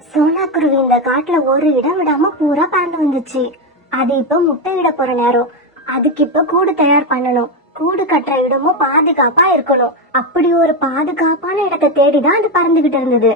சோனா குருவி இந்த காட்டுல ஒரு இடம் விடாம பூரா பறந்து வந்துச்சு. அது இப்ப முட்டையிட போற நேரம். அதுக்கு இப்ப கூடு தயார் பண்ணணும். கூடு கட்டுற இடமும் பாதுகாப்பா இருக்கணும். அப்படி ஒரு பாதுகாப்பான இடத்தை தேடிதான் அது பறந்துகிட்டு இருந்தது.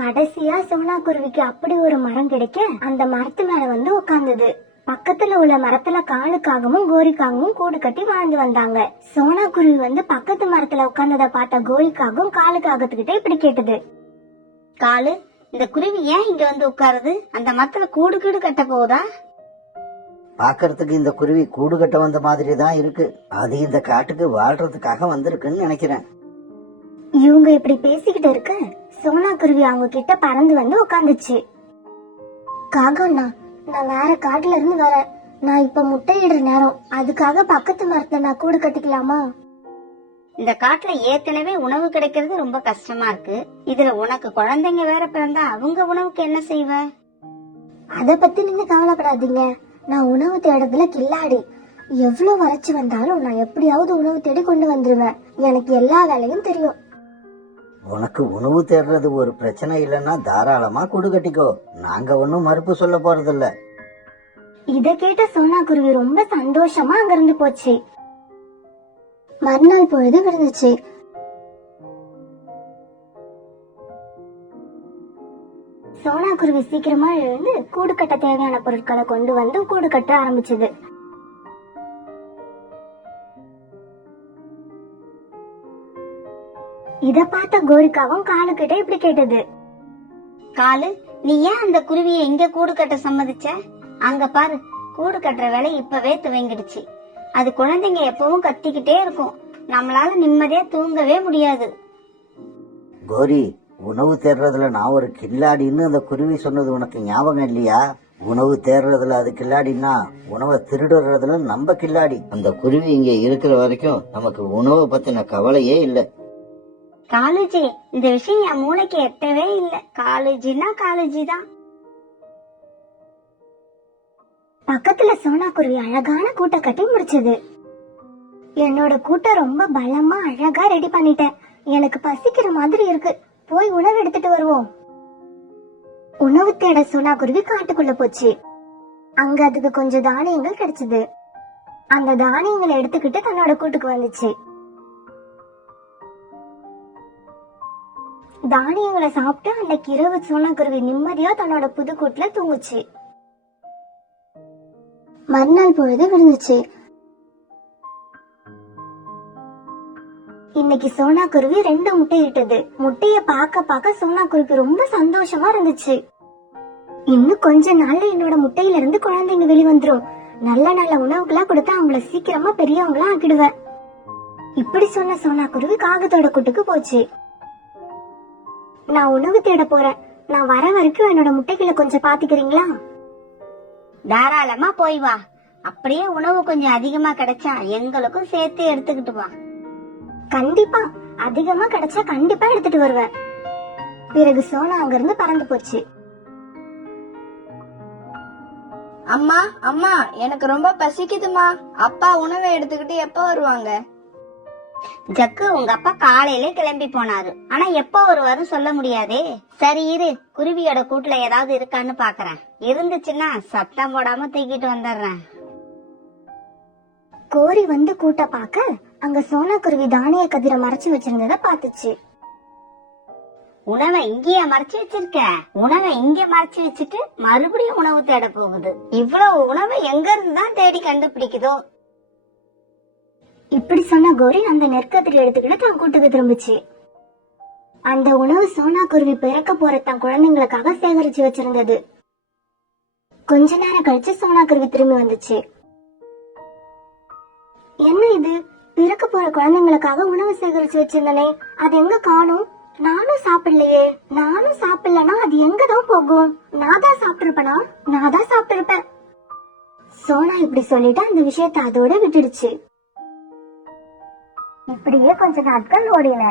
கடைசியா சோனா குருவிக்கு அப்படி ஒரு மரம் கிடைக்க அந்த மரத்து மேல வந்து உட்கார்ந்தது. பக்கத்துல உள்ள மரத்துல காலுக்காகவும் கோரிக்காகவும் கூடு கட்டி வாழ்ந்து வந்தாங்க. சோனா குருவி வந்து பக்கத்து மரத்துல உட்கார்ந்தத பார்த்த கோரிக்காகவும் காலுக்காகத்துக்கிட்ட இப்படி கேட்டது. காலு, இந்த குருவி ஏன் இங்க வந்து உட்காருது? அந்த மரத்துல கூடு கீடு கட்ட போகுதா? பாக்குறதுக்கு இந்த குருவி கூடு கட்ட வந்த மாதிரி தான் இருக்கு. அது இந்த காட்டுக்கு வாழ்றதுக்காக வந்திருக்குன்னு நினைக்கிறேன். இவங்க இப்படி பேசிக்கிட்டு இருக்க சோனா குருவி அவங்க கிட்ட பறந்து வந்து உட்காந்துச்சு. காகம்னா, நான் வேற காட்டுல இருந்து வரேன். நான் இப்ப முட்டையிடுற நேரம். அதுக்காக பக்கத்து மரத்துல நான் கூடு கட்டிக்கலாமா? இந்த காட்டுல ஏற்கனவே உணவு கிடைக்கிறது ரொம்ப கஷ்டமா இருக்கு. இதுல உனக்கு குழந்தைங்க வேற பிறந்தா அவங்க உணவுக்கு என்ன செய்வ? அத பத்தி நீங்க கவலைப்படாதீங்க. நான் உணவு தேடுறதுல கில்லாடி. எவ்வளவு வறட்சி வந்தாலும் நான் எப்படியாவது உணவு தேடி கொண்டு வந்துருவேன். எனக்கு எல்லா வேலையும் தெரியும். உனக்கு உணவு தேடுறது ஒரு பிரச்சனை இல்லைன்னா தாராளமா கூடு கட்டிக்கோ. நாங்க ஒன்னும் மறுப்பு சொல்ல போறதில்ல. இத கேட்ட சோனா குருவி ரொம்ப சந்தோஷமா அங்கிருந்து போச்சு. மறுநாள் பொழுது விழுந்துச்சு. சோனா குருவி சீக்கிரமா எழுந்து கூடு கட்ட தேவையான பொருட்களை கொண்டு வந்து கூடு கட்ட ஆரம்பிச்சது. இத பார்த்த கோரிக்காவும் காலுக்கிட்ட இப்படி கேட்டது. காலு, நீ ஏன் அந்த குருவியை இங்க கூடு கட்ட சம்மதிச்ச? அங்க பாரு, கூடு கட்டுற வேலை இப்பவே துவங்கிடுச்சு. அது குழந்தைங்க எப்பவும் கத்திக்கிட்டே இருக்கும். நம்மளால நிம்மதியா தூங்கவே முடியாது. கோரி, உணவு தேடுறதுல நான் ஒரு கில்லாடின்னு அந்த குருவி சொன்னது உனக்கு ஞாபகம் இல்லையா? உணவு தேடுறதுல அது கில்லாடின்னா உணவை திருடுறதுல நம்ம கில்லாடி. அந்த குருவி இங்க இருக்கிற வரைக்கும் நமக்கு உணவை பத்தின கவலையே இல்லை. காலேஜி, இந்த விஷயம் என் மூளைக்கு எட்டவே இல்ல. காலேஜினா காலேஜி தான். பக்கத்துல சோனா குருவி அழகான கூட்டை கட்டி முடிச்சது. என்னோட கூட்டை ரொம்ப பலமா அழகா ரெடி பண்ணிட்டேன். எனக்கு பசிக்கிற மாதிரி இருக்கு. போய் உணவு எடுத்துட்டு வருவோம். உணவு தேட சோனா குருவி காட்டுக்குள்ள போச்சு. அங்க அதுக்கு கொஞ்சம் தானியங்கள் கிடைச்சது. அந்த தானியங்களை எடுத்துக்கிட்டு தன்னோட கூட்டுக்கு வந்துச்சு. தானியங்களை சாப்பிட்டு அன்னைக்கு இரவு சோனா குருவி நிம்மதியா தன்னோட புது கூட்டுல தூங்குச்சு. மறுநாள் பொழுது விழுந்துச்சு. இன்னைக்கு சோனா குருவி 2 முட்டை இட்டது. முட்டைய பார்க்க சோனா குருவி ரொம்ப சந்தோஷமா இருந்துச்சு. இன்னும் கொஞ்ச நாள்ல என்னோட முட்டையில இருந்து குழந்தைங்க வெளிவந்துரும். நல்ல நல்ல உணவுகளா கொடுத்து அவங்கள சீக்கிரமா பெரியவங்களா ஆக்கிடுவேன். இப்படி சொன்ன சோனா குருவி காகத்தோட கூட்டுக்கு போச்சு. நான் உணவு தேட போறேன். நான் வர வரைக்கும் என்னோட முட்டைகளை கொஞ்சம் பாத்துக்கிறீங்களா? தாராளமா போய் வா. அப்படியே உணவு கொஞ்சம் அதிகமா கிடைச்சா எங்களுக்கும் சேர்த்து எடுத்துக்கிட்டு வா. கண்டிப்பா, அதிகமா கிடைச்சா கண்டிப்பா எடுத்துட்டு வருவேன். பிறகு சோனா அங்க இருந்து பறந்து போச்சு. அம்மா அம்மா, எனக்கு ரொம்ப பசிக்குதுமா. அப்பா உணவை எடுத்துக்கிட்டு எப்ப வருவாங்க? ஜக்கு, உங்க அப்பா காலையில கிளம்பி போனாரு. ஆனா எப்ப வருவாரு சொல்ல முடியாதே. சரி இரு, குருவியோட கூட்டுல ஏதாவது இருக்கான்னு பாக்குறேன். இருந்துச்சுன்னா சத்தம் போடாம தூக்கிட்டு வந்துடுறேன். கோரி வந்து கூட்ட பாக்க அங்க சோனா குருவி தானிய கதிரை மறைச்சு வச்சிருந்தத பாத்துச்சு. உணவை இங்கேயே மறைச்சு வச்சிருக்க? உணவை இங்க மறைச்சு வச்சுட்டு மறுபடியும் உணவு தேட போகுது. இவ்வளவு உணவை எங்க இருந்து தான் தேடி கண்டுபிடிக்குதோ? இப்படி சொன்ன கோரி அந்த நெற்கதிரி எடுத்துக்கிட்டு தான் கூட்டுக்கு திரும்பிச்சு. அந்த உணவு சோனா குருவி பிறக்க போற தன் குழந்தைங்களுக்காக சேகரிச்சு வச்சிருந்தது. கொஞ்ச நேரம் கழிச்சு சோனா குருவி திரும்பி வந்துச்சு. என்ன இது, பிறக்க போற குழந்தைங்களுக்காக உணவு சேகரிச்சு வச்சிருந்தனே, அது எங்க காணும்? நானும் சாப்பிடலையே. நானும் சாப்பிடலன்னா அது எங்கதான் போகும்? நான் தான் சாப்பிட்டிருப்பேனா? நான் தான் சாப்பிட்டிருப்பேன். சோனா இப்படி சொல்லிட்டு அந்த விஷயத்த அதோட விட்டுடுச்சு. இப்படியே கொஞ்ச நாட்கள் ஓடின.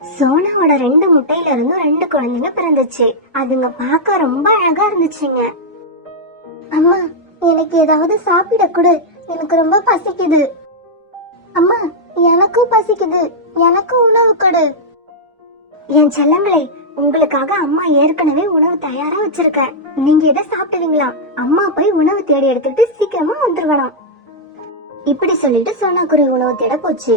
சோனாவோட 2 முட்டையில இருந்து 2 குழந்தைங்க பிறந்துச்சு. அதுங்க பார்க்க ரொம்ப அழகா இருந்துச்சுங்க. அம்மா, எனக்கு ஏதாவது சாப்பிட கொடு. எனக்கு ரொம்ப பசிக்குது. அம்மா, எனக்கும் பசிக்குது, எனக்கும் உணவு கொடு. என் செல்லங்களே, உங்களுக்காக அம்மா ஏற்கனவே உணவு தயாரா வச்சிருக்கேன். நீங்க எதை சாப்பிடுவீங்களா? அம்மா போய் உணவு தேடி எடுத்துட்டு சீக்கிரமா வந்துருவலாம். இப்படி சொல்லிட்டு சோனாக்குருவி உணவு தேட போச்சு.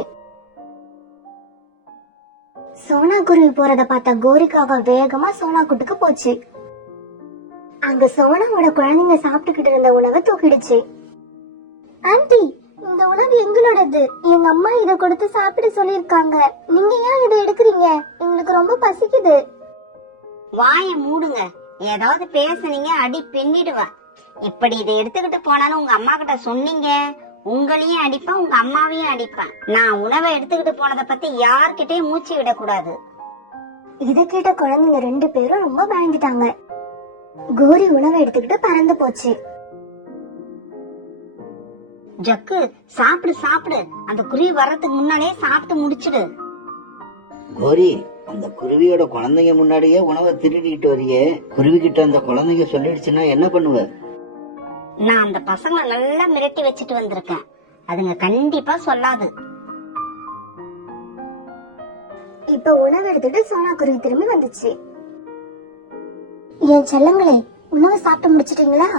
சோனாக்குருவி போறத பார்த்த கோரிக்காக வேகமா சோனாக்குட்டுக்கு போச்சு. அங்க சோனாவோட குழந்தைங்க சாப்பிட்டுக்கிட்டு இருந்த உணவை தூக்கிடுச்சு. ஆன்ட்டி, இந்த உணவு எங்களோடது. எங்க அம்மா இத கொடுத்து சாப்பிட சொல்லிருக்காங்க. நீங்க ஏன் இதை எடுக்கிறீங்க? எங்களுக்கு ரொம்ப பசிக்குது. வாயை மூடுங்க. ஏதாவது பேசுனீங்க அடி பின்னிடுவேன். இப்படி இதை எடுத்துக்கிட்டு போனாலும் உங்க அம்மா கிட்ட சொன்னீங்க, உங்களையும் அடிப்பேன், உங்க அம்மாவையும் அடிப்பேன். நான் உணவை எடுத்துக்கிட்டு போனதை பத்தி யார்கிட்டயும் மூச்சு விடக்கூடாது. இத கேட்ட குழந்தைங்க 2 பேரும் ரொம்ப பயந்துட்டாங்க. கோரி உணவை எடுத்துக்கிட்டு பறந்து போச்சு. ஜக்கு, சாப்பிடு சாப்பிடு. அந்த குருவி வர்றதுக்கு முன்னாடியே சாப்பிட்டு முடிச்சிடு. கோரி, அந்த குருவியோட குழந்தைங்க முன்னாடியே உணவை திருடிட்டு வரியே, குருவி கிட்ட அந்த குழந்தைங்க சொல்லிடுச்சுன்னா என்ன பண்ணுவ? நான் அந்த பசங்களை நல்லா மிரட்டி வச்சுட்டு வந்திருக்கேன். அதுங்க கண்டிப்பா சொல்லாது. இப்ப உணவு எடுத்துட்டு சோனாக்குருவி திரும்பி வந்துச்சு. என் செல்லங்களே, உணவு சாப்பிட்டு முடிச்சிட்டீங்களா?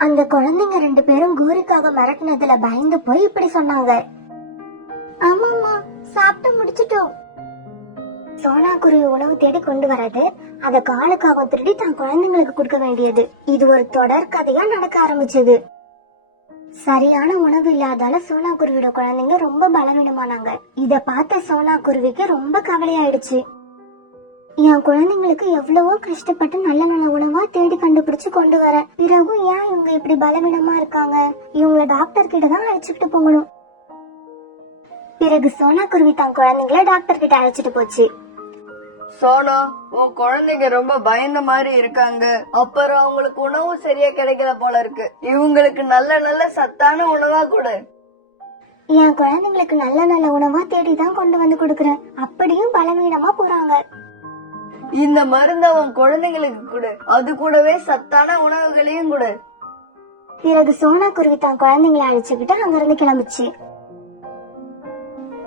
அந்த குழந்தைங்க 2 பேரும் கோரிக்காக மிரட்டினதுல பயந்து போய் இப்படி சொன்னாங்க. ஆமாமா, சாப்பிட்டு முடிச்சிட்டோம். சோனாக்குருவி உணவு தேடி கொண்டு வராது, அத காலுக்காக திருடி தன் குழந்தைங்களுக்கு கொடுக்க வேண்டியது. இது ஒரு தொடர் கதையா நடக்க ஆரம்பிச்சது. சரியான உணவு இல்லாதால சோனாக்குருவியோட குழந்தைங்க ரொம்ப பலவீனமானாங்க. இத பார்த்த சோனாக்குருவிக்கு ரொம்ப கவலையாயிடுச்சு. என் குழந்தைங்களுக்கு எவ்வளவோ கஷ்டப்பட்டு நல்ல நல்ல உணவா தேடி கண்டுபிடிச்சு கொண்டு வர, பிறகும் ஏன் இவங்க இப்படி பலவீனமா இருக்காங்க? இவங்கள டாக்டர் கிட்ட தான் அழைச்சிட்டு போகணும். பிறகு சோனாக்குருவி தன் குழந்தைங்கள டாக்டர் கிட்ட அழைச்சிட்டு போச்சு. சோனா, உன் குழந்தைங்க ரொம்ப பயந்த மாதிரி இருக்காங்க. அப்புறம் அவங்களுக்கு உணவு சரியா கிடைக்கல போல இருக்கு. இவங்களுக்கு நல்ல நல்ல சத்தான உணவா கொடு. என் குழந்தைங்களுக்கு நல்ல நல்ல உணவா தேடிதான் கொண்டு வந்து கொடுக்கறேன். அப்படியும் பலவீனமா போறாங்க. இந்த மருந்த உன் குழந்தைங்களுக்கு கொடு. அது கூடவே சத்தான உணவுகளையும் கொடு. பிறகு சோனாக்குருவி தன் குழந்தைங்களை அழைச்சுக்கிட்டு அங்கிருந்து கிளம்பிச்சு.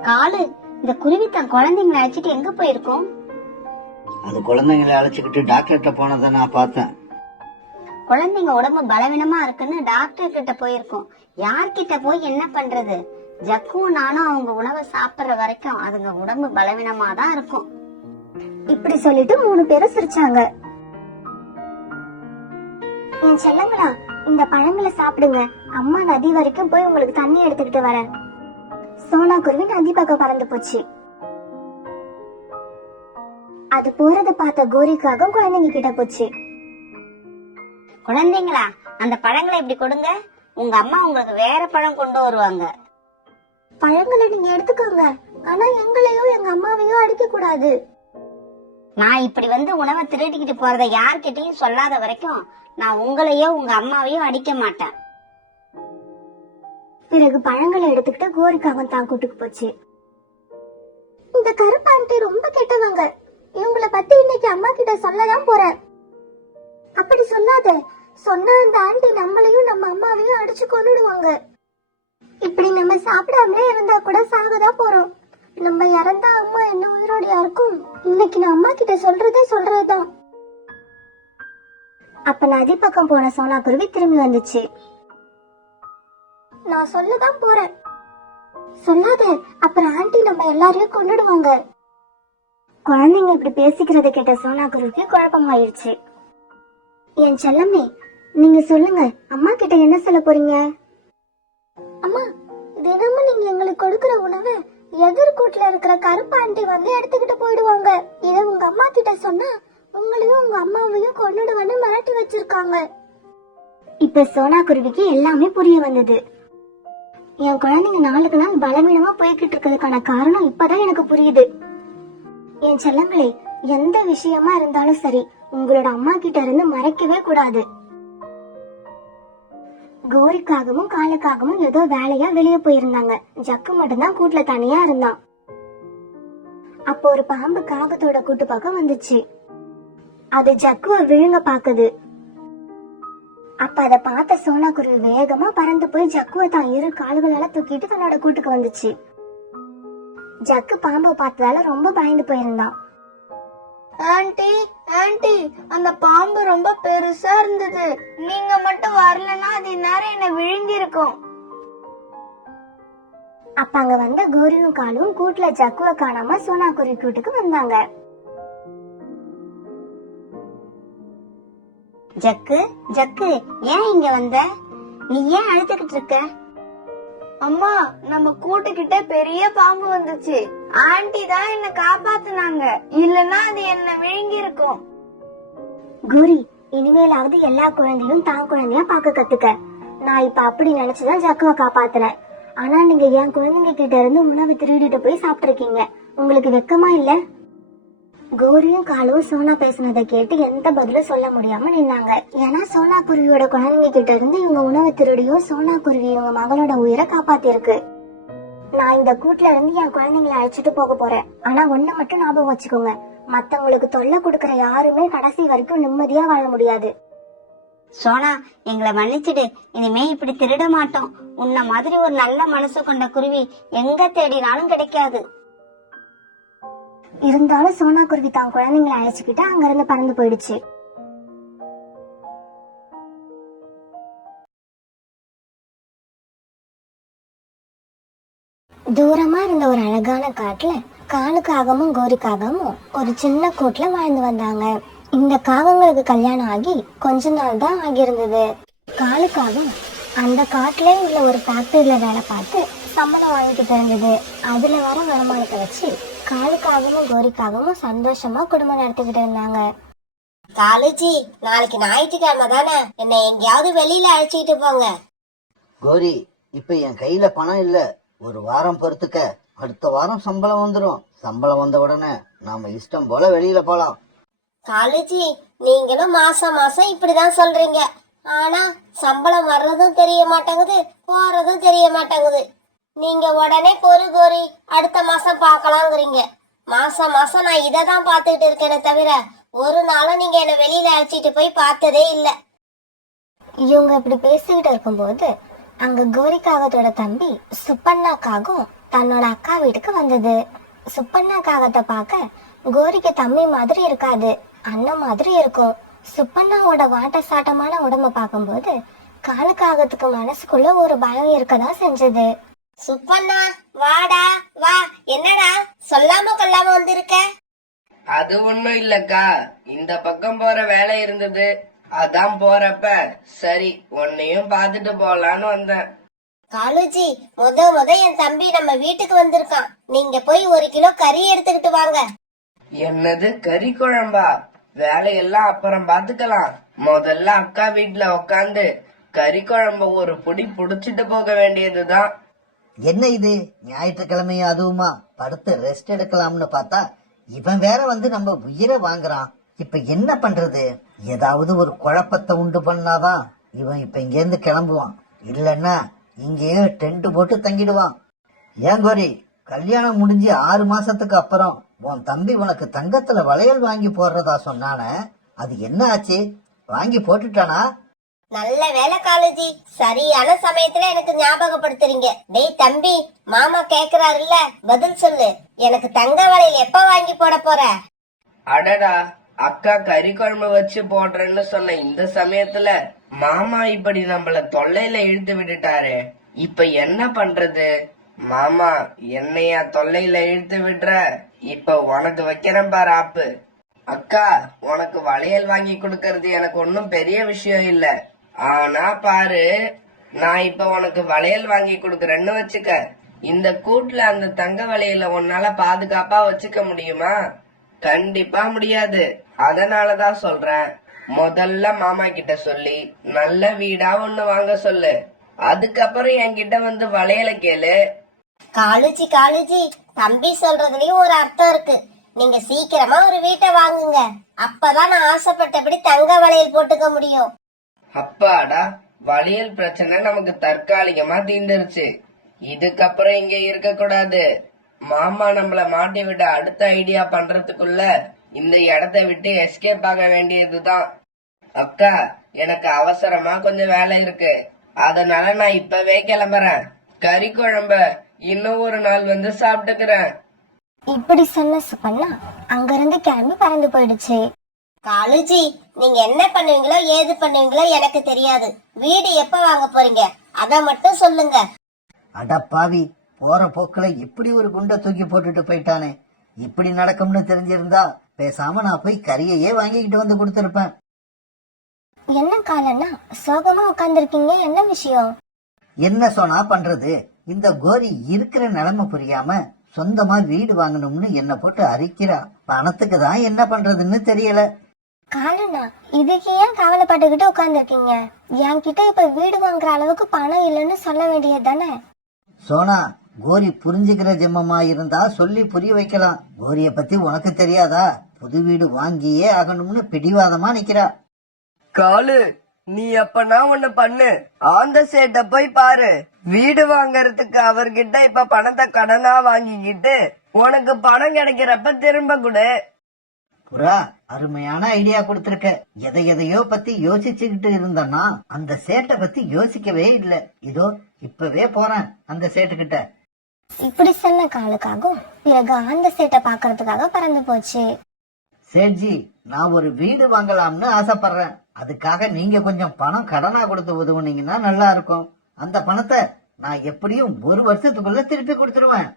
காலு, இந்த குருவி தன் குழந்தைங்களை அழைச்சிட்டு எங்க போயிருக்கோம்? அது குழந்தைங்களை அழைச்சுக்கிட்டு டாக்டர்கிட்ட போனதை நான் பார்த்தேன். குழந்தைங்க உடம்பு பலவீனமா இருக்குன்னு டாக்டர் கிட்ட போயிருக்கோம். யார்கிட்ட போய் என்ன பண்றது? ஜக்கும் நானும் அவங்க உணவை சாப்பிடுற வரைக்கும் அதுங்க உடம்பு பலவீனமா தான் இருக்கும். இப்படி சொல்லிட்டு 3 பேரும் சிரிச்சாங்க. என் செல்லங்களா, இந்த பழங்களை சாப்பிடுங்க. அம்மா நதி வரைக்கும் போய் உங்களுக்கு தண்ணி எடுத்துக்கிட்டு வரேன். சோனாக்குருவி நதி பக்கம் பறந்து போச்சு. அது போறத பார்த்த கோரிக்காக குழந்தைங்க கிட்ட போச்சு. குழந்தைங்களா, அந்த பழங்களை இப்படி கொடுங்க. உங்க அம்மா உங்களுக்கு வேற பழம் கொண்டு வருவாங்க. பழங்களை நீங்க எடுத்துக்கோங்க, ஆனா எங்களையோ எங்க அம்மாவையோ அடிக்க கூடாது. நான் இப்படி வந்து உணவை திருடிக்கிட்டு போறத யார்கிட்டயும் சொல்லாத வரைக்கும் நான் உங்களையோ உங்க அம்மாவையோ அடிக்க மாட்டேன். பிறகு பழங்களை எடுத்துக்கிட்டு கோரிக்காக தான் கூட்டுக்கு போச்சு. இந்த கருப்பு ஆண்டி ரொம்ப கெட்டவங்க. இவங்கள பத்தி இன்னைக்கு அம்மா கிட்ட சொல்லதான் போறேன். அப்படி சொல்லாத. சொன்ன அந்த ஆண்டி நம்மளையும் நம்ம அம்மாவையும் அடிச்சு கொன்னுடுவாங்க. இப்படி நம்ம சாப்பிடாமலே இருந்தா கூட சாகதான் போறோம். நம்ம இறந்தா அம்மா என்ன உயிரோடையா இருக்கும்? இன்னைக்கு நான் அம்மா கிட்ட சொல்றதுதான். அப்ப நதி பக்கம் போன சோனாக்குருவி திரும்பி வந்துச்சு. நான் சொல்லதான் போறேன். சொல்லாத, அப்புறம் ஆண்டி நம்ம எல்லாரையும் கொன்னுடுவாங்க. குழந்தைங்க இப்படி பேசிக்கிறத கேட்ட சோனாக்குருவிக்கு குழப்பமாயிருச்சு. என் செல்லமே, நீங்க சொல்லுங்க, அம்மா கிட்ட என்ன சொல்ல போறீங்க? அம்மா, தினமும் நீங்க எங்களுக்கு கொடுக்கற உணவை எதிர்கூட்டுல இருக்கிற கருப்பு ஆண்டி வந்து எடுத்துக்கிட்டு போயிடுவாங்க. இத உங்க அம்மா கிட்ட சொன்னா உங்களையும் உங்க அம்மாவையும் கொன்னுடுவேன்னு மிரட்டி வச்சிருக்காங்க. இப்ப சோனாக்குருவிக்கு எல்லாமே புரிய வந்தது. என் குழந்தைங்க நாளுக்கு நாள் பலவீனமா போய்கிட்டு இருக்கிறதுக்கான காரணம் இப்பதான் எனக்கு புரியுது. என் செல்லங்களே, எந்த விஷயமா இருந்தாலும் சரி, உங்களோட அம்மா கிட்ட இருந்து மறைக்கவே கூடாது. கோரிக்காகவும் காலுக்காகவும் ஏதோ வேலையா வெளியே போயிருந்தாங்க. ஜக்கு மட்டும்தான் கூட்டுல தனியா இருந்தான். அப்போ ஒரு பாம்பு காகத்தோட கூட்டு பக்கம் வந்துச்சு. அது ஜக்குவ விழுங்க பாக்குது. அப்ப அதை பார்த்த சோனா குருவி வேகமா பறந்து போய் ஜக்குவை தான் இரு கால்களால தூக்கிட்டு தன்னோட கூட்டுக்கு வந்துச்சு. ஜக்கு பாம்பை பார்த்ததால ரொம்ப பயந்து போயிருந்தான். ஆன்ட்டி ஆன்ட்டி, அந்த பாம்பு ரொம்ப பெருசா இருந்தது. நீங்க மட்டும் வரலன்னா அது நேரம் என்ன விழுங்கி இருக்கும். அப்ப அங்க வந்த கோரியும் காலும் கூட்டுல ஜக்குவை காணாம சோனா குருவி கூட்டுக்கு வந்தாங்க. ஜக்கு ஜக்கு, ஏன் இங்க வந்த? நீ ஏன் அழுதுகிட்டு இருக்க? அம்மா, நம்ம கூட்டுக்கிட்ட பெரிய பாம்பு வந்துச்சு. ஆன்ட்டி தான் என்ன காப்பாத்துனாங்க, இல்லன்னா அது என்ன விழுங்கி இருக்கும். கோரி, இனிமேலாவது எல்லா குழந்தையும் தான் குழந்தையா பார்க்க கத்துக்க. நான் இப்ப அப்படி நினைச்சுதான் ஜக்குவை காப்பாத்துறேன். ஆனா நீங்க என் குழந்தைங்க கிட்ட இருந்து உணவு திருடிட்டு போய் சாப்பிட்டிருக்கீங்க. உங்களுக்கு வெக்கமா இல்ல? கோரியும் காலும் சோனா பேசுனதை கேட்டு எந்த பதிலும் சொல்ல முடியாம நின்னாங்க. ஏன்னா சோனா குருவியோட குழந்தைங்க கிட்ட இருந்து இவங்க உணவு திருடியும் சோனா குருவி இவங்க மகளோட உயிரை காப்பாத்திருக்கு. நான் இந்த கூட்டுல இருந்து என் குழந்தைங்களை அழைச்சிட்டு போக போறேன். ஆனா ஒண்ணு மட்டும் ஞாபகம் வச்சுக்கோங்க, மத்தவங்களுக்கு தொல்லை கொடுக்கற யாருமே கடைசி வரைக்கும் நிம்மதியா வாழ முடியாது. சோனா, எங்களை மன்னிச்சிடு. இனிமே இப்படி திருட மாட்டோம். உன்ன மாதிரி ஒரு நல்ல மனசு கொண்ட குருவி எங்க தேடினாலும் கிடைக்காது. இருந்தாலும் சோனா குருவி தான் குழந்தைங்களை அழைச்சுக்கிட்டு அங்க இருந்து பறந்து போயிடுச்சு. தூரமா இருந்த ஒரு அழகான காட்டுல காலுக்காகவும் கோரிக்காகவும் ஒரு சின்ன கூட்டுல வாழ்ந்து வந்தாங்க. இந்த காகங்களுக்கு கல்யாணம் ஆகி கொஞ்ச நாள் தான் ஆகியிருந்தது. காலுக்காகம் அந்த காட்டுல உள்ள ஒரு ஃபேக்டரியில வேலை பார்த்து சம்பளம் வாங்கிக்கிட்டு இருந்தது. அதுல வர வருமானத்தை வச்சு காலுக்காகவும் கோரிக்காகவும் சந்தோஷமா குடும்பம் நடத்திக்கிட்டு இருந்தாங்க. காலேஜி, நாளைக்கு ஞாயிற்றுக்கிழமை தானே, என்ன எங்கேயாவது வெளியில அழைச்சிட்டு போங்க. கோரி, இப்ப என் கையில பணம் இல்ல, ஒரு வாரம் பொறுத்துக்க. அடுத்த வாரம் சம்பளம் வந்துடும். சம்பளம் வந்த உடனே நாம இஷ்டம் போல வெளியில போலாம். காலேஜி, நீங்களும் மாசம் மாசம் இப்படிதான் சொல்றீங்க. ஆனா சம்பளம் வர்றதும் தெரிய மாட்டேங்குது, போறதும் தெரிய மாட்டேங்குது. நீங்க உடனே பொறு கோரி, அடுத்த மாசம் பாக்கலாங்கிறீங்க. மாசம் மாசம் நான் இதை தான் பாத்துக்கிட்டு இருக்கேனே தவிர ஒரு நாளும் நீங்க என்ன வெளியில அழைச்சிட்டு போய் பார்த்ததே இல்ல. இவங்க இப்படி பேசிக்கிட்டு இருக்கும்போது அங்க கோரிக்காகத்தோட தம்பி சுப்பண்ணா காகம் தன்னோட அக்கா வீட்டுக்கு வந்தது. சுப்பண்ணா காகத்தை பார்க்க கோரிக்கு தம்பி மாதிரி இருக்காது, அண்ணன் மாதிரி இருக்கும். சுப்பண்ணாவோட வாட்ட சாட்டமான உடம்ப பார்க்கும்போது காலுக்காகத்துக்கு மனசுக்குள்ள ஒரு பயம் இருக்கதான் செஞ்சது. சுப்பண்ணா, வாடா வா. என்னடா சொல்லாம கொல்லாம வந்திருக்க? அது ஒண்ணும் இல்லக்கா, இந்த பக்கம் போற வேலை இருந்தது, அதான் போறப்ப சரி உன்னையும் பாத்துட்டு போலான்னு வந்தேன். காலுஜி, முத என் தம்பி நம்ம வீட்டுக்கு வந்திருக்கான். நீங்க போய் 1 கிலோ கறி எடுத்துக்கிட்டு வாங்க. என்னது, கறி குழம்பா? வேலையெல்லாம் அப்புறம் பாத்துக்கலாம். முதல்ல அக்கா வீட்டுல உக்காந்து கறி குழம்ப ஒரு புடி புடிச்சிட்டு போக வேண்டியதுதான். என்ன இது, ஞாயிற்றுக்கிழமையும் அதுவுமா படுத்து ரெஸ்ட் எடுக்கலாம்னு பார்த்தா இவன் வேற வந்து நம்ம உயிரை வாங்குறான். இப்ப என்ன பண்றது? ஏதாவது ஒரு குழப்பத்தை உண்டு பண்ணாதான் இவன் இப்ப இங்க இருந்து கிளம்புவான். இல்லன்னா இங்கேயே டென்ட் போட்டு தங்கிடுவான். ஏன் கோரி, கல்யாணம் முடிஞ்சு 6 மாசத்துக்கு அப்புறம் உன் தம்பி உனக்கு தங்கத்துல வளையல் வாங்கி போடுறதா சொன்னானே, அது என்ன ஆச்சு? வாங்கி போட்டுட்டானா? நல்ல வேலை காலேஜி, சரியான சமயத்துல எனக்கு ஞாபகப்படுத்துறீங்க. டேய் தம்பி, மாமா கேக்குறாருல்ல, பதில் சொல்லு. எனக்கு தங்க வளையல் எப்ப வாங்கி போட போற? அடடா, அக்கா கறி குழம்பு வச்சு போடுறேன்னு சொன்ன இந்த சமயத்துல மாமா இப்படி நம்மள தொல்லையில இழுத்து விட்டுட்டாரு. இப்ப என்ன பண்றது? மாமா, என்னையா தொல்லையில இழுத்து விடுற? இப்ப உனக்கு வைக்கிறேன் பாரு ஆப்பு. அக்கா, உனக்கு வளையல் வாங்கி கொடுக்கறது எனக்கு ஒன்னும் பெரிய விஷயம் இல்ல. ஆனா பாரு, நான் இப்ப உனக்கு வளையல் வாங்கி கொடுக்கறேன்னு வச்சுக்க, இந்த கூட்டுல அந்த தங்க வளையல உன்னால பாதுகாப்பா வச்சுக்க முடியுமா? கண்டிப்பா முடியாது. அதனாலதான் சொல்றேன், முதல்ல மாமா கிட்ட சொல்லி நல்ல வீடா ஒண்ணு வாங்க சொல்லு. அதுக்கப்புறம் என்கிட்ட வந்து வளையல கேளு. காலேஜி, தம்பி சொல்றதுலயும் ஒரு அர்த்தம் இருக்கு. நீங்க சீக்கிரமா ஒரு வீட்டை வாங்குங்க, அப்பதான் நான் ஆசைப்பட்டபடி தங்க வளையல் போட்டுக்க முடியும். அப்பாடா, வளையல் பிரச்சனை நமக்கு தற்காலிகமா தீந்துருச்சு. இதுக்கப்புறம் இங்க இருக்க கூடாது. மாமா நம்மள மாட்டி விட அடுத்த ஐடியா பண்றதுக்குள்ள இந்த இடத்த விட்டு எஸ்கேப் ஆக வேண்டியதுதான். அக்கா, எனக்கு அவசரமா கொஞ்சம் வேலை இருக்கு. அதனால நான் இப்பவே கிளம்புறேன். கறி குழம்ப இன்னும் ஒரு நாள் வந்து சாப்பிட்டுக்கிறேன். இப்படி சொன்ன சுபண்ணா அங்கிருந்து கிளம்பி பறந்து போயிடுச்சு. காலுஜி, நீங்க என்ன பண்ணுவீங்களோ ஏது பண்ணுவீங்களோ எனக்கு தெரியாது. வீடு எப்ப வாங்க போறீங்க அத மட்டும் சொல்லுங்க. அட பாவி, போற போக்குல இப்படி ஒரு குண்டை தூக்கி போட்டுட்டு போயிட்டானே. இப்படி நடக்கும்னு தெரிஞ்சிருந்தா பேசாம நான் போய் கறியையே வாங்கிக்கிட்டு வந்து கொடுத்திருப்பேன். என்ன காலன்னா சோகமா உட்காந்துருக்கீங்க, என்ன விஷயம்? என்ன சொன்னா பண்றது, இந்த கோரி இருக்கிற நிலைமை புரியாம சொந்தமா வீடு வாங்கணும்னு என்ன போட்டு அரிக்கிறா. பணத்துக்கு தான் என்ன பண்றதுன்னு தெரியல. காலண்ணா, இதுக்கு ஏன் கவலைப்பட்டுக்கிட்டு உட்காந்துருக்கீங்க? என்கிட்ட இப்ப வீடு வாங்குற அளவுக்கு பணம் இல்லைன்னு சொல்ல வேண்டியது தானே? சோனா, கோரி புரிஞ்சுக்கிற ஜெம்மமா இருந்தா சொல்லி புரிய வைக்கலாம். கோரிய பத்தி உனக்கு தெரியாதா? புது வீடு வாங்கியே ஆகணும்னு பிடிவாதமா நிக்கிறா. காலு, நீ அப்பனா ஒண்ணு பண்ணு. ஆந்த சேட்ட போய் பாரு. வீடு வாங்கறதுக்கு அவர்கிட்ட இப்ப பணத்தை கடனா வாங்கிக்கிட்டு உனக்கு பணம் கிடைக்கிறப்ப திரும்ப கொடு. புறா, அருமையான ஐடியா கொடுத்திருக்க. எதையோ பத்தி யோசிச்சுக்கிட்டு இருந்தனா அந்த சேட்டை பத்தி யோசிக்கவே இல்ல. இதோ இப்பவே போறேன் அந்த சேட்டுக்கிட்ட. இப்படி சொன்ன காலுக்காகவும் பிறகு அந்த சேட்டை பாக்குறதுக்காக பறந்து போச்சு. சேட்ஜி, நான் ஒரு வீடு வாங்கலாம்னு ஆசைப்படுறேன். அதுக்காக நீங்க கொஞ்சம் பணம் கடனா கொடுத்து உதவுனீங்கன்னா நல்லா இருக்கும். அந்த பணத்தை நான் எப்படியும் 1 வருஷத்துக்குள்ள திருப்பி கொடுத்துருவேன்.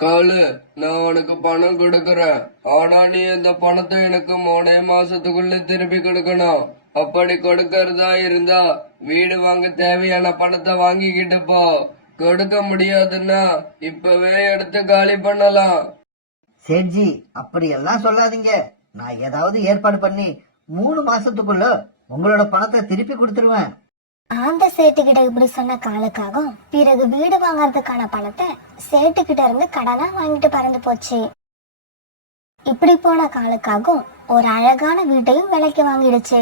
காலு, நான் உனக்கு பணம் கொடுக்கறேன். ஆனா நீ இந்த பணத்தை எனக்கு 3 மாசத்துக்குள்ள திருப்பி கொடுக்கணும். அப்படி கொடுக்கறதா இருந்தா வீடு வாங்க தேவையான பணத்தை வாங்கிக்கிட்டு போ. கொடுக்க முடியாதுன்னா இப்பவே எடுத்து காலி பண்ணலாம். சேட்ஜி, அப்படியெல்லாம் சொல்லாதீங்க. நான் ஏதாவது ஏற்பாடு பண்ணி 3 மாசத்துக்குள்ள உங்களோட பணத்தை திருப்பி கொடுத்துருவேன். அந்த சேட்டுக்கிட்ட இப்படி சொன்ன காலுக்காகவும் பிறகு வீடு வாங்கறதுக்கான பணத்தை சேட்டுக்கிட்ட இருந்து கடனா வாங்கிட்டு பறந்து போச்சு. இப்படி போன காலுக்காகவும் ஒரு அழகான வீட்டையும் விலைக்கு வாங்கிடுச்சு.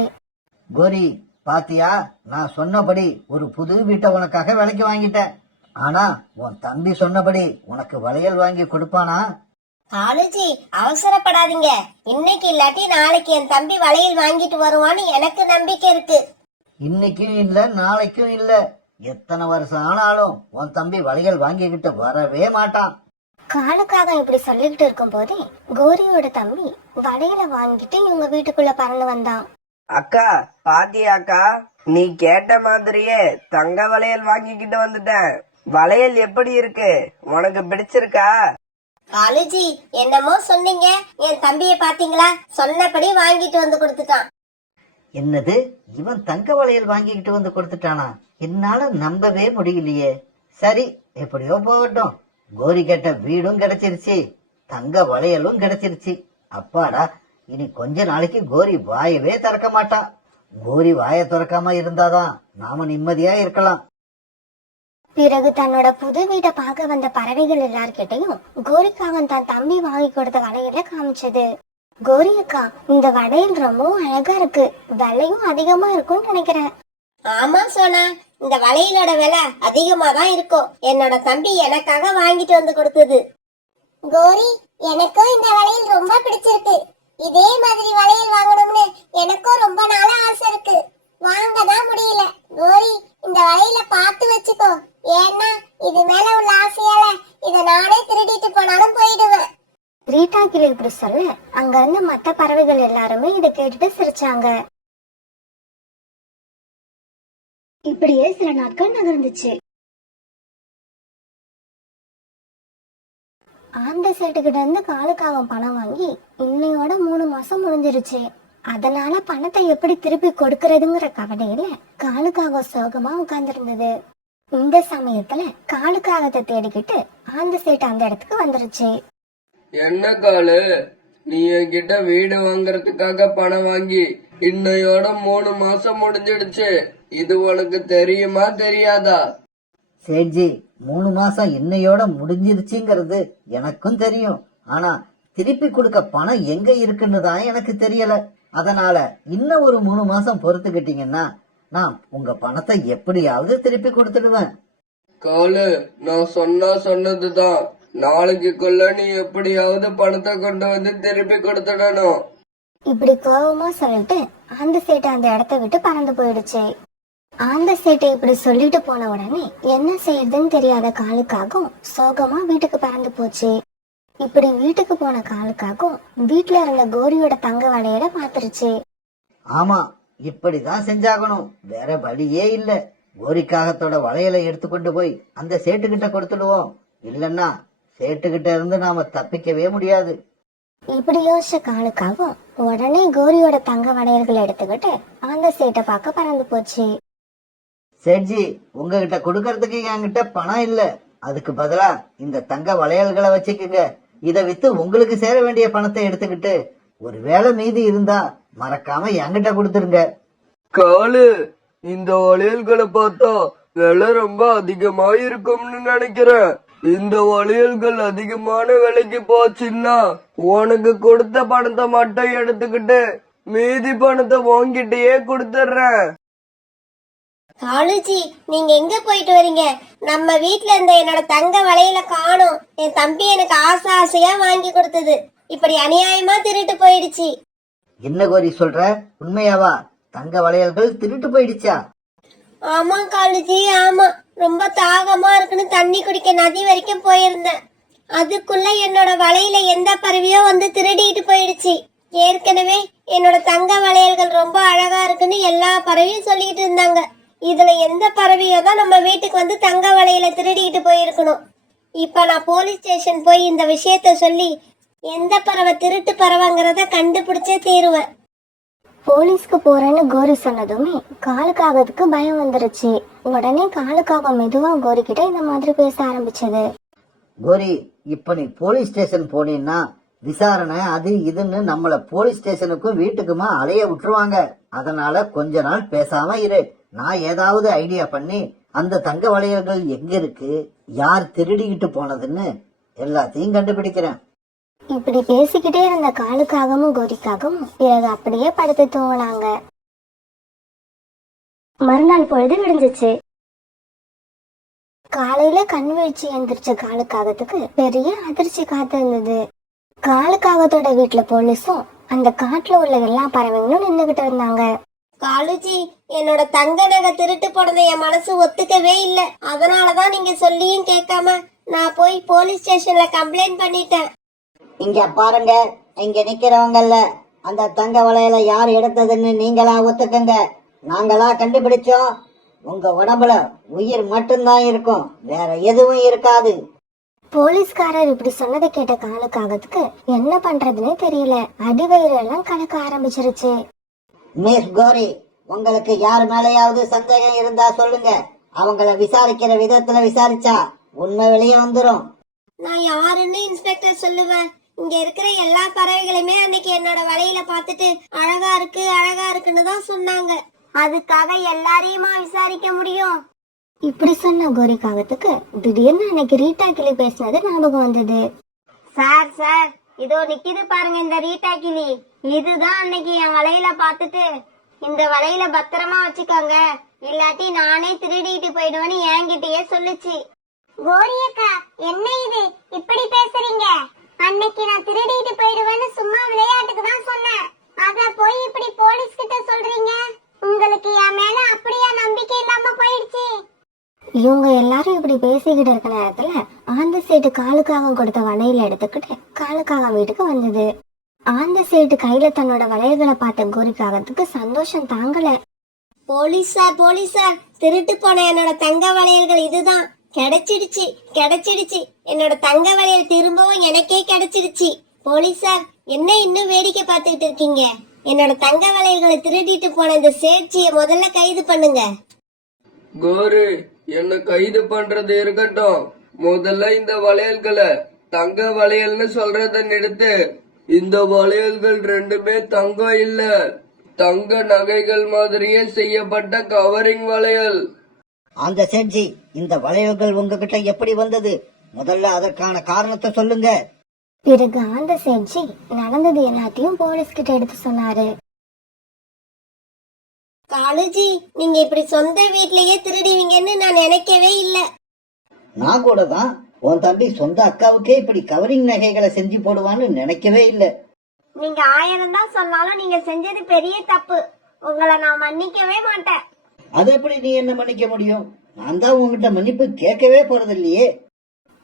கோரி, பாத்தியா, நான் சொன்னபடி ஒரு புது வீட்டை உனக்காக விலைக்கு வாங்கிட்டேன். ஆனா உன் தம்பி சொன்னபடி உனக்கு வளையல் வாங்கி கொடுப்பானா? காலுஜி, அவசரப்படாதீங்க. இன்னைக்கு இல்லாட்டி நாளைக்கு என் தம்பி வளையல் வாங்கிட்டு வருவான்னு எனக்கு நம்பிக்கை இருக்கு. இன்னைக்கும் இல்ல, நாளைக்கும் இல்ல, எத்தனை வருஷம் ஆனாலும் உன் தம்பி வளையல் வாங்கிக்கிட்டு வரவே மாட்டான். காலுக்காக இப்படி சொல்லிக்கிட்டு இருக்கும் போதே கோரியோட தம்பி வளையல வாங்கிட்டு இவங்க வீட்டுக்குள்ள பறந்து வந்தான். அக்கா, பாத்தியாக்கா, நீ கேட்ட மாதிரியே தங்க வளையல் வாங்கிக்கிட்டு வந்துட்டேன். வளையல் எப்படி இருக்கு? உனக்கு பிடிச்சிருக்கா? காலுஜி, என்னமோ சொன்னீங்க, என் தம்பிய பாத்தீங்களா? சொன்னபடி வாங்கிட்டு வந்து கொடுத்துட்டான். என்னது, இவன் தங்க வளையல் வாங்கிக்கிட்டு வந்து கொடுத்துட்டானா? என்னால நம்பவே முடியலையே. சரி, எப்படியோ போகட்டும். கோரி கேட்ட வீடும் கிடைச்சிருச்சு, தங்க வளையலும் கிடைச்சிருச்சு. அப்பாடா, இனி கொஞ்ச நாளைக்கு கோரி வாயவே திறக்க மாட்டா. கோரி வாயை திறக்காம இருந்தாதான் நாம நிம்மதியா இருக்கலாம். பிறகு தன்னோட புது வீட்டை பார்க்க வந்த பறவைகள் எல்லார்கிட்டையும் கோரிக்காகன் தான் தம்பி வாங்கி கொடுத்த வளையல காமிச்சது. கோரி அக்கா, இந்த வளையல் ரொம்பவும் அழகா இருக்கு, விலையும் அதிகமா இருக்கும்னு நினைக்கிறேன். ஆமா சோனா, இந்த வளையலோட விலை அதிகமா தான் இருக்கும். என்னோட தம்பி எனக்காக வாங்கிட்டு வந்து கொடுத்தது. கோரி, எனக்கும் இந்த வளையல் ரொம்ப பிடிச்சிருக்கு. இதே மாதிரி வளையல் வாங்கணும்னு எனக்கும் ரொம்ப நாளா ஆசை இருக்கு. வாங்கதான் முடியல. கோரி, இந்த வளையல பார்த்து வச்சுக்கோ. ஏன்னா இது மேல உள்ள ஆசையால இத நானே திருடிட்டு போனாலும் போயிடுவேன். ரீட்டா கிளி இப்படி சொல்ல அங்க இருந்த மத்த பறவைகள் எல்லாருமே இதை கேட்டுட்டு சிரிச்சாங்க. இப்படியே சில நாட்கள் நகர்ந்துச்சு. அந்த சேட்டுக்கிட்ட இருந்து காலுக்காக பணம் வாங்கி இன்னையோட 3 மாசம் முடிஞ்சிருச்சு. அதனால பணத்தை எப்படி திருப்பி கொடுக்கறதுங்கிற கவலையில காலுக்காக சோகமா உட்கார்ந்துருந்தது. இந்த சமயத்துல காலுக்காகத்தை தேடிக்கிட்டு அந்த சேட்டு அந்த இடத்துக்கு வந்துருச்சு. என்ன காலு, நீ என்கிட்ட வீடு வாங்குறதுக்காக பணம் வாங்கி இன்னையோட 3 மாசம் முடிஞ்சிடுச்சு. இது உனக்கு தெரியுமா தெரியாதா? சேட்ஜி, 3 மாசம் இன்னையோட முடிஞ்சிருச்சுங்கிறது எனக்கும் தெரியும். ஆனா திருப்பி கொடுக்க பணம் எங்க இருக்குன்னு தான் எனக்கு தெரியல. அதனால இன்னும் ஒரு 3 மாசம் பொறுத்துக்கிட்டீங்கன்னா நான் உங்க பணத்தை எப்படியாவது திருப்பி கொடுத்துடுவேன். காலு, நான் சொன்னதுதான். நாளைக்குள்ள நீ எப்படியாவது பணத்தை கொண்டு வந்து திருப்பி கொடுத்துடணும். இப்படி கோவமா சொல்லிட்டு அந்த சேட்டு அந்த இடத்த விட்டு பறந்து போயிடுச்சு. அந்த சேட்டை இப்படி சொல்லிட்டு போன உடனே என்ன செய்யறதுன்னு தெரியாத காலுக்காகவும் சோகமா வீட்டுக்கு பறந்து போச்சு. இப்படி வீட்டுக்கு போன காலுக்காகவும் வீட்டுல இருந்த கோரியோட தங்க வளையல பாத்துருச்சு. ஆமா, இப்படிதான் செஞ்சாகணும், வேற வழியே இல்ல. கோரிக்காகத்தோட வளையலை எடுத்துக்கொண்டு போய் அந்த சேட்டுக்கிட்ட கொடுத்துடுவோம். இல்லன்னா சேட்டுக்கிட்ட இருந்து நாம தப்பிக்கவே முடியாது. இப்படி யோசிச்ச காலுக்காகவும் உடனே கோரியோட தங்க வளையல்களை எடுத்துக்கிட்டு அந்த சேட்டை பார்க்க பறந்து போச்சு. சேட்ஜி, உங்ககிட்ட கொடுக்கறதுக்கு என்கிட்ட பணம் இல்ல. அதுக்கு பதிலா இந்த தங்க வளையல்களை வச்சுக்கோங்க. இதை வித்து உங்களுக்கு சேர வேண்டிய பணத்தை எடுத்துக்கிட்டு ஒருவேளை மீதி இருந்தா மறக்காம என்கிட்ட கொடுத்துருங்க. காலு, இந்த வளையல்களை பார்த்தா விலை ரொம்ப அதிகமா இருக்கும்னு நினைக்கிறேன். இந்த வளையல்கள் அதிகமான விலைக்கு போச்சுன்னா உனக்கு கொடுத்த பணத்தை மட்டும் எடுத்துக்கிட்டு மீதி பணத்தை உன்கிட்டயே கொடுத்துட்றேன். காலுஜி, நீங்க எங்க போயிட்டு வரீங்க? நம்ம வீட்ல இருந்த என்னோட தங்க வளையல காணோம். என் தம்பி எனக்கு ஆசை ஆசையா வாங்கி கொடுத்தது இப்படி அநியாயமா திருட்டு போயிடுச்சு. என்ன கோரி சொல்ற? உண்மையாவா? தங்க வளையல்கள் திருட்டு போயிடுச்சா? ஆமா காலுஜி, ஆமா. ரொம்ப தாகமா இருக்குன்னு தண்ணி குடிக்க நதி வரைக்கும் போயிருந்தேன். அதுக்குள்ள என்னோட வளையல எந்த பறவையோ வந்து திருடிட்டு போயிடுச்சு. ஏற்கனவே என்னோட தங்க வளையல்கள் ரொம்ப அழகா இருக்குன்னு எல்லா பறவையும் சொல்லிட்டு இருந்தாங்க. இதுல எந்த பறவையோ தான் நம்ம வீட்டுக்கு வந்து தங்க வளையல திருடிட்டு போயிருக்கணும். இப்ப நான் போலீஸ் ஸ்டேஷன் போய் இந்த விஷயத்த சொல்லி எந்த பறவை திருட்டு பறவைங்கிறத கண்டுபிடிச்சே தீருவேன். போலீஸ்க்கு போறேன்னு கோரி சொன்னதுமே காலுக்காகத்துக்கு பயம் வந்துருச்சு. உடனே காலுக்காக மெதுவா கோரி கிட்ட இந்த மாதிரி பேச ஆரம்பிச்சது. கோரி, இப்ப நீ போலீஸ் ஸ்டேஷன் போனீன்னா விசாரணை அது இதுன்னு நம்மள போலீஸ் ஸ்டேஷனுக்கும் வீட்டுக்குமா அலைய விட்டுருவாங்க. அதனால கொஞ்ச நாள் பேசாம இரு. நான் ஏதாவது ஐடியா பண்ணி அந்த தங்க வளையல்கள் எங்க இருக்கு, யார் திருடிக்கிட்டு போனதுன்னு எல்லாத்தையும் கண்டுபிடிக்கிறேன். இப்படி பேசிக்கிட்டே இருந்த காலுக்காகவும் கோரிக்காகவும் பிறகு அப்படியே படுத்து தூங்கினாங்க. மறுநாள் பொழுது விடிஞ்சிச்சு. காலையில கண் வீழ்ச்சி எந்திரிச்ச காலுக்காகத்துக்கு பெரிய அதிர்ச்சி காத்திருந்தது. காலுக்காகத்தோட வீட்டுல போலீஸும் அந்த காட்டுல உள்ள எல்லா பறவைகளும் நின்னுகிட்டு இருந்தாங்க. காலுஜி, என்னோட தங்க நகை திருட்டு போனதை என் மனசு ஒத்துக்கவே இல்லை. அதனாலதான் நீங்க சொல்லியும் கேட்காம நான் போய் போலீஸ் ஸ்டேஷன்ல கம்ப்ளைண்ட் பண்ணிட்டேன். இங்க பாருங்க, இங்க நிக்கிறவங்கல்ல அந்த தங்க வளையல யார் எடுத்ததுன்னு நீங்களா ஒத்துக்கங்க. நாங்களா கண்டுபிடிச்சோம். உங்க உடம்புல உயிர் மட்டும்தான் இருக்கும், வேற எதுவும் இருக்காது. போலீஸ்காரர் இப்படி சொன்னதை கேட்ட காலுக்காகத்துக்கு என்ன பண்றதுன்னே தெரியல. அடிவயிறு எல்லாம் கலக்க ஆரம்பிச்சிருச்சு. மிஸ் கோரி, உங்களுக்கு யார் மேலேயாவது சந்தேகம் இருந்தா சொல்லுங்க. அவங்கள விசாரிக்கிற விதத்துல விசாரிச்சா உண்மை வெளியே வந்துரும். நான் யாருன்னு இன்ஸ்பெக்டர் சொல்லுவேன். இங்க இருக்கிற எல்லா பறவைகளுமே அன்னைக்கு என்னோட வலையில பார்த்துட்டு அழகா இருக்கு அழகா இருக்குன்னு தான் சொன்னாங்க. அதுக்காக எல்லாரையுமா விசாரிக்க முடியும்? இப்படி சொன்ன கோரிக்காகத்துக்கு திடீர்னு அன்னைக்கு ரீட்டா கிளி பேசினது ஞாபகம் வந்தது. சார் சார், இதோ நிக்குது பாருங்க இந்த ரீட்டா கிளி. இதுதான் அன்னைக்கு என் வலையில பார்த்துட்டு இந்த வலையில பத்திரமா வச்சுக்கோங்க, இல்லாட்டி நானே திருடிட்டு போயிடுவேன்னு என்கிட்டயே சொல்லுச்சு. கோரியக்கா, என்ன இது இப்படி பேசுறீங்க? அன்னைக்கு நான் திருடிட்டு போயிடுவேன்னு சும்மா விளையாட்டுக்கு தான் சொன்னேன். அத போய் இப்படி போலீஸ் கிட்ட சொல்றீங்க. உங்களுக்கு என் மேல அப்படியா நம்பிக்கை இல்லாம போயிடுச்சு? இவங்க எல்லாரும் இப்படி பேசிக்கிட்டு இருக்க நேரத்துல ஆந்த சேட்டு காலுக்காக கொடுத்த வளையல எடுத்துக்கிட்டு காலுக்காக வீட்டுக்கு வந்தது. ஆந்த சேட்டு கையில தன்னோட வளையல்களை பார்த்த கோரிக்காகத்துக்கு சந்தோஷம் தாங்கல. போலீஸ் சார், திருட்டு போன என்னோட தங்க வளையல்கள் இதுதான். கிடைச்சிடுச்சு கிடைச்சிடுச்சு. என்னோட தங்க வளையல் திரும்பவும் எனக்கே கிடைச்சிடுச்சு. போலீஸ் சார், என்ன இன்னும் வேடிக்கை பார்த்துக்கிட்டு இருக்கீங்க? என்னோட தங்க வளையல்களை திருடிட்டு போன இந்த சேட்சியை முதல்ல கைது பண்ணுங்க. கோரி, என்ன கைது பண்றது இருக்கட்டும். முதல்ல இந்த வளையல்களை தங்க வளையல்னு சொல்றத நிறுத்து. இந்த வளையல்கள் ரெண்டுமே தங்கம் இல்ல, தங்க நகைகள் மாதிரியே செய்யப்பட்ட கவரிங் வளையல். அந்த சேட்ஜி, இந்த வளையல்கள் உங்ககிட்ட எப்படி வந்தது? முதல்ல அதற்கான காரணத்தை சொல்லுங்க. பிறகு ஆந்த சேட்ஜி நடந்தது எல்லாத்தையும் போலீஸ் கிட்ட எடுத்து சொன்னாரு. காலுஜி, நீங்க இப்படி சொந்த வீட்லயே திருடுவீங்கன்னு நான் நினைக்கவே இல்ல. நான் கூட தான் உன் தம்பி சொந்த அக்காவுக்கே இப்படி கவரிங் நகைகளை செஞ்சு போடுவான்னு நினைக்கவே இல்லை. நீங்க 1000 தான் சொன்னாலும் நீங்க செஞ்சது பெரிய தப்பு. உங்களை நான் மன்னிக்கவே மாட்டேன். அது எப்படி நீ என்ன மன்னிக்க முடியும்? நான் தான் உங்ககிட்ட மன்னிப்பு கேட்கவே போறது இல்லையே.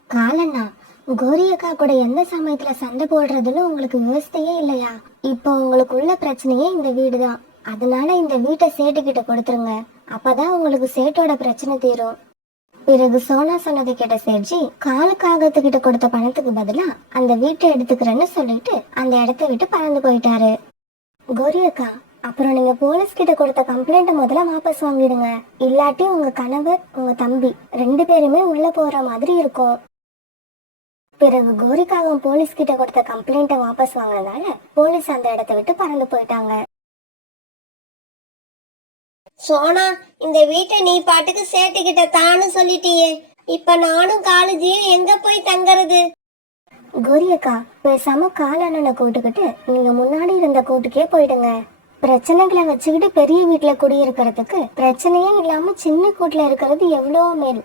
காலண்ணா, கோரி அக்கா கூட எந்த சமயத்துல சண்டை போடுறதுன்னு உங்களுக்கு யோசித்தையே இல்லையா? இப்போ உங்களுக்கு உள்ள பிரச்சனையே இந்த வீடுதான். அதனால இந்த வீட்டை சேட்டுக்கிட்ட கொடுத்துருங்க. அப்பதான் உங்களுக்கு சேட்டோட பிரச்சனை தீரும். பிறகு சோனா சொன்னதை கேட்ட சேட்ஜி காலுக்காகத்துக்கிட்ட கொடுத்த பணத்துக்கு பதிலா அந்த வீட்டை எடுத்துக்கிறேன்னு சொல்லிட்டு அந்த இடத்த விட்டு பறந்து போயிட்டாரு. கோரி அக்கா, அப்புறம் நீங்க போலீஸ் கிட்ட கொடுத்த கம்ப்ளைண்ட்டை முதல்ல வாபஸ் வாங்கிடுங்க. இல்லாட்டி உங்க கணவர் உங்க தம்பி 2 பேருமே உள்ள போற மாதிரி இருக்கும். பிறகு கோரிக்காகவும் போலீஸ் கிட்ட கொடுத்த கம்ப்ளைண்ட்டை வாபஸ் வாங்கினதால போலீஸ் அந்த இடத்த விட்டு பறந்து போயிட்டாங்க. சோனா, இந்த வீட்டை நீ பாட்டுக்கு சேட்டுக்கிட்ட தான்னு சொல்லிட்டியே. இப்ப நானும் காலேஜையும் எங்க போய் தங்கறது? கோரி அக்கா, பேசாம காலண்ணனை கூட்டுக்கிட்டு நீங்க முன்னாடி இருந்த கூட்டுக்கே போயிடுங்க. பிரச்சனைகளை வச்சுக்கிட்டு பெரிய வீட்டுல குடியிருக்கிறதுக்கு பிரச்சனையே இல்லாம சின்ன கூட்டுல இருக்கிறது எவ்வளவோ மேல்.